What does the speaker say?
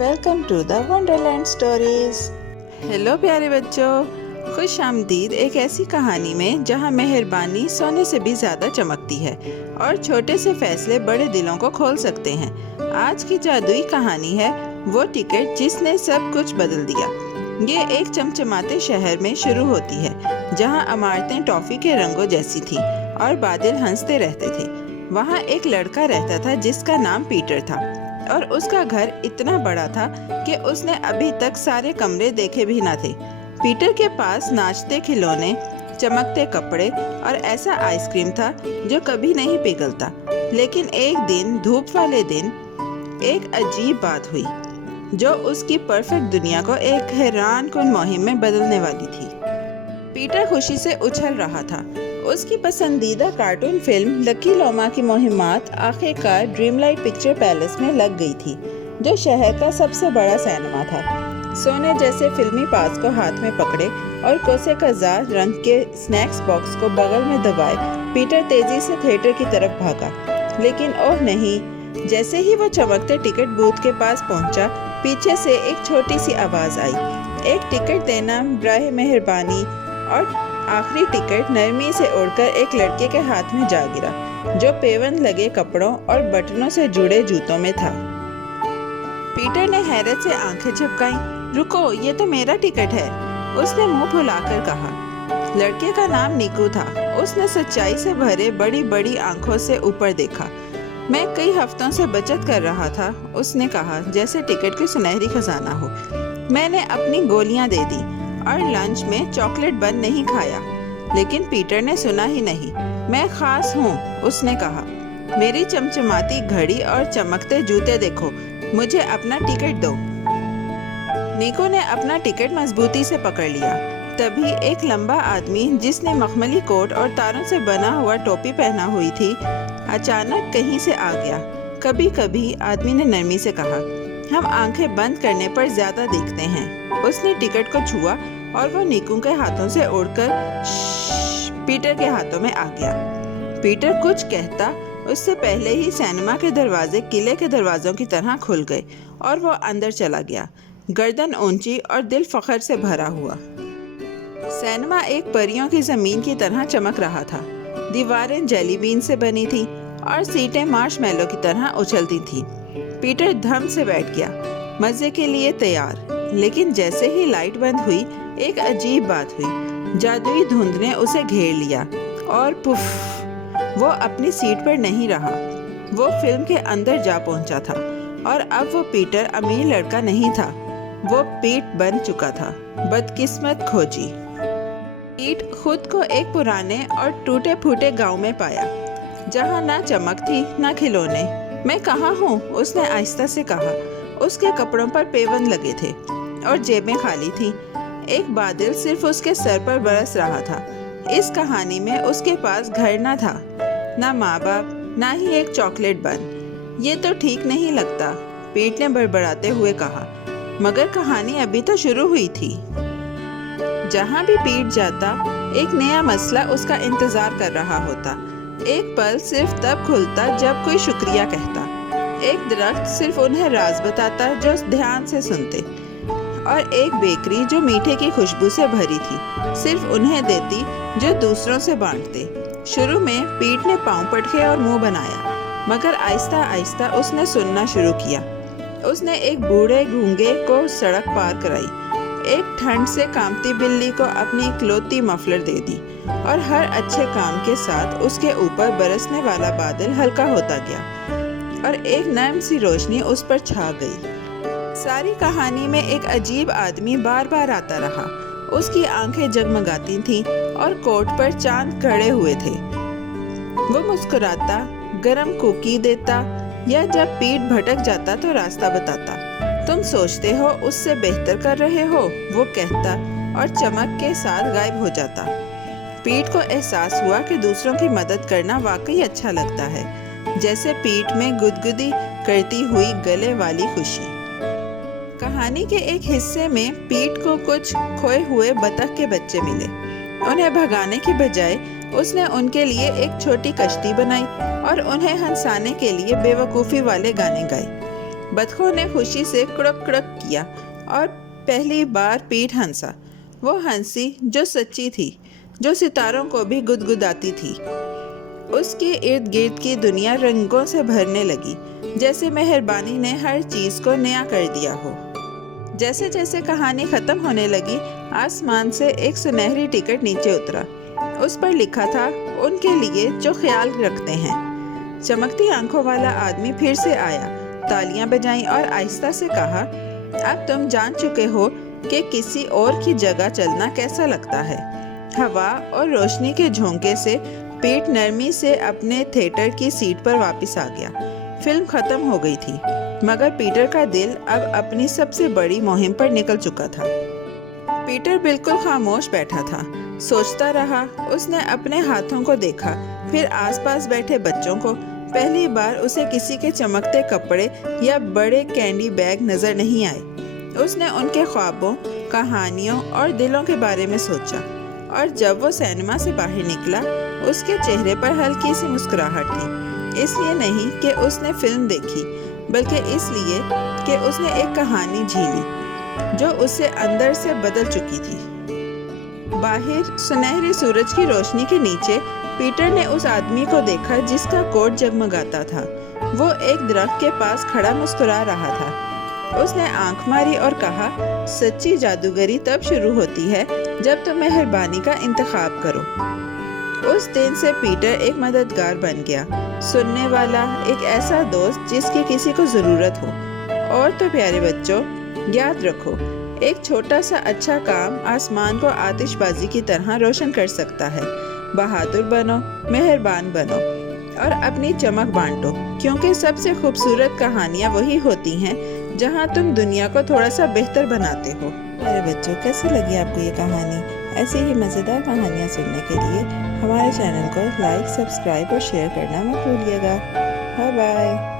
Welcome to the wonderland stories. Hello प्यारे बच्चों, खुश आमदीद एक ऐसी कहानी में जहां मेहरबानी सोने से भी ज़्यादा चमकती है और छोटे से फैसले बड़े दिलों को खोल सकते हैं। आज की जादुई कहानी है वो टिकट जिसने सब कुछ बदल दिया। ये एक चमचमाते शहर में शुरू होती है जहां इमारतें टॉफ़ी के रंगों जैसी थीं और बादल हंसते रहते थे। वहाँ एक लड़का रहता था जिसका नाम पीटर था और उसका घर इतना बड़ा था कि उसने अभी तक सारे कमरे देखे भी ना थे। पीटर के पास नाचते खिलौने, चमकते कपड़े और ऐसा आइसक्रीम था जो कभी नहीं पिघलता। लेकिन एक दिन, धूप वाले दिन, एक अजीब बात हुई जो उसकी परफेक्ट दुनिया को एक हैरान कुन मुहिम में बदलने वाली थी। पीटर खुशी से उछल रहा था। उसकी पसंदीदा कार्टून फिल्म लकी लोमा की मुहिम्मात आखिरकार ड्रीमलाइट पिक्चर पैलेस में लग गई थी, जो शहर का सबसे बड़ा सिनेमा था। सोने जैसे फिल्मी पास को हाथ में पकड़े और कोसे कजार रंग के स्नैक्स बॉक्स को बगल में दबाए पीटर तेजी से थिएटर की तरफ भागा। लेकिन ओह नहीं, जैसे ही वो चमकते टिकट बूथ के पास पहुंचा, पीछे से एक छोटी सी आवाज आई, एक टिकट देना बराए मेहरबानी। और आखिरी टिकट नरमी से उड़कर एक लड़के के हाथ में जा गिरा, जो पेवन लगे कपड़ों और बटनों से जुड़े जूतों में था। पीटर ने हैरत से आंखें झपकाई। रुको, ये तो मेरा टिकट है, उसने मुंह फुलाकर कहा। लड़के का नाम निकू था। उसने सच्चाई से भरे बड़ी बड़ी आंखों से ऊपर देखा। मैं कई हफ्तों से बचत कर रहा था, उसने कहा, जैसे टिकट की सुनहरी खजाना हो। मैंने अपनी गोलियां दे दी और लंच में चॉकलेट बन नहीं खाया। लेकिन पीटर ने सुना ही नहीं। मैं खास हूँ, उसने कहा। मेरी चमचमाती घड़ी और चमकते जूते देखो, मुझे अपना टिकट दो। निको ने अपना टिकट मजबूती से पकड़ लिया। तभी एक लंबा आदमी जिसने मखमली कोट और तारों से बना हुआ टोपी पहना हुई थी, अचानक कहीं से आ गया। कभी कभी आदमी ने नरमी से कहा, हम आंखें बंद करने पर ज्यादा दिखते हैं। उसने टिकट को छुआ और वो निकू के हाथों से उड़कर पीटर के हाथों में आ गया। पीटर कुछ कहता उससे पहले ही सिनेमा के दरवाजे किले के दरवाजों की तरह खुल गए और वो अंदर चला गया, गर्दन ऊंची और दिल फख्र से भरा हुआ। सिनेमा एक परियों की जमीन की तरह चमक रहा था। दीवारें जेली बीन से बनी थी और सीटें मार्शमैलो की तरह उछलती थी। पीटर धम से बैठ गया, मजे के लिए तैयार। लेकिन जैसे ही लाइट बंद हुई, एक अजीब बात हुई। जादुई धुंध ने उसे घेर लिया और पुफ, वो अपनी सीट पर नहीं रहा। वो फिल्म के अंदर जा पहुंचा था और अब वो पीटर अमीर लड़का नहीं था, वो पीट बन चुका था। बदकिस्मत खोजी। पीट खुद को एक पुराने और टूटे फूटे गांव में पाया, जहां ना चमक थी ना खिलौने। मैं कहाँ हूँ, उसने आहिस्ता से कहा। उसके कपड़ों पर पेवन लगे थे और जेबें खाली थी। एक बादल सिर्फ उसके सर पर बरस रहा था। इस कहानी में उसके पास घर ना था, ना माँ बाप, ना ही एक चॉकलेट बन। ये तो ठीक नहीं लगता, पीट ने बड़बड़ाते हुए कहा। मगर कहानी अभी तो शुरू हुई थी। जहाँ भी पीट जाता, एक नया मसला उसका इंतजार कर रहा होता। एक पल सिर्फ तब खुलता जब कोई शुक्रिया कहता। एक दरख्त सिर्फ उन्हें राज बताता जो ध्यान से सुनते, और एक बेकरी जो मीठे की खुशबू से भरी थी सिर्फ उन्हें देती जो दूसरों से बांटते। शुरू में पीट ने पांव पटके और मुंह बनाया, मगर आहिस्ता आहिस्ता उसने सुनना शुरू किया। उसने एक बूढ़े गूंगे को सड़क पार कराई, एक ठंड से कांपती बिल्ली को अपनी इकलौती मफलर दे दी, और हर अच्छे काम के साथ उसके ऊपर बरसने वाला बादल हल्का होता गया और एक नरम सी रोशनी उस पर छा गई। सारी कहानी में एक अजीब आदमी बार बार आता रहा। उसकी आंखें जगमगाती थीं और कोट पर चांद खड़े हुए थे। वो मुस्कुराता, गरम कुकी देता, या जब पीठ भटक जाता तो रास्ता बताता। तुम सोचते हो उससे बेहतर कर रहे हो, वो कहता, और चमक के साथ गायब हो जाता। पीठ को एहसास हुआ कि दूसरों की मदद करना वाकई अच्छा लगता है, जैसे पीठ में गुदगुदी करती हुई गले वाली खुशी। कहानी के एक हिस्से में पीट को कुछ खोए हुए बतख के बच्चे मिले। उन्हें भगाने की बजाय उसने उनके लिए एक छोटी कश्ती बनाई और उन्हें हंसाने के लिए बेवकूफ़ी वाले गाने गाए। बतखों ने खुशी से कुड़क कुड़क किया और पहली बार पीठ हंसा। वो हंसी जो सच्ची थी, जो सितारों को भी गुदगुदाती थी। उसके इर्द गिर्द की दुनिया रंगों से भरने लगी, जैसे मेहरबानी ने हर चीज़ को नया कर दिया हो। जैसे जैसे कहानी ख़त्म होने लगी, आसमान से एक सुनहरी टिकट नीचे उतरा। उस पर लिखा था, उनके लिए जो ख्याल रखते हैं। चमकती आंखों वाला आदमी फिर से आया, तालियां बजाईं और आहिस्ता से कहा, अब तुम जान चुके हो कि किसी और की जगह चलना कैसा लगता है। हवा और रोशनी के झोंके से पीठ नरमी से अपने थिएटर की सीट पर वापस आ गया। फिल्म खत्म हो गई थी, मगर पीटर का दिल अब अपनी सबसे बड़ी मुहिम पर निकल चुका था। पीटर बिल्कुल खामोश बैठा था, सोचता रहा। उसने अपने हाथों को देखा, फिर आसपास बैठे बच्चों को। पहली बार उसे किसी के चमकते कपड़े या बड़े कैंडी बैग नजर नहीं आए। उसने उनके ख्वाबों, कहानियों और दिलों के बारे में सोचा। और जब वो सिनेमा से बाहर निकला, उसके चेहरे पर हल्की सी मुस्कुराहट थी। इसलिए नहीं कि उसने फिल्म देखी, बल्कि इसलिए कि उसने एक कहानी झीली जो उसे अंदर से बदल चुकी थी। बाहर सुनहरे सूरज की रोशनी के नीचे पीटर ने उस आदमी को देखा जिसका कोट जगमगाता था। वो एक दरख्त के पास खड़ा मुस्कुरा रहा था। उसने आंख मारी और कहा, सच्ची जादूगरी तब शुरू होती है जब तुम मेहरबानी का इंतखाब करो। उस दिन से पीटर एक मददगार बन गया, सुनने वाला, एक ऐसा दोस्त जिसकी किसी को ज़रूरत हो। और तो प्यारे बच्चों, याद रखो, एक छोटा सा अच्छा काम आसमान को आतिशबाजी की तरह रोशन कर सकता है। बहादुर बनो, मेहरबान बनो और अपनी चमक बांटो, क्योंकि सबसे खूबसूरत कहानियाँ वही होती हैं जहाँ तुम दुनिया को थोड़ा सा बेहतर बनाते हो। मेरे बच्चों, कैसी लगी आपको ये कहानी? ऐसी ही मज़ेदार कहानियाँ सुनने के लिए हमारे चैनल को लाइक, सब्सक्राइब और शेयर करना मत भूलिएगा। Bye bye.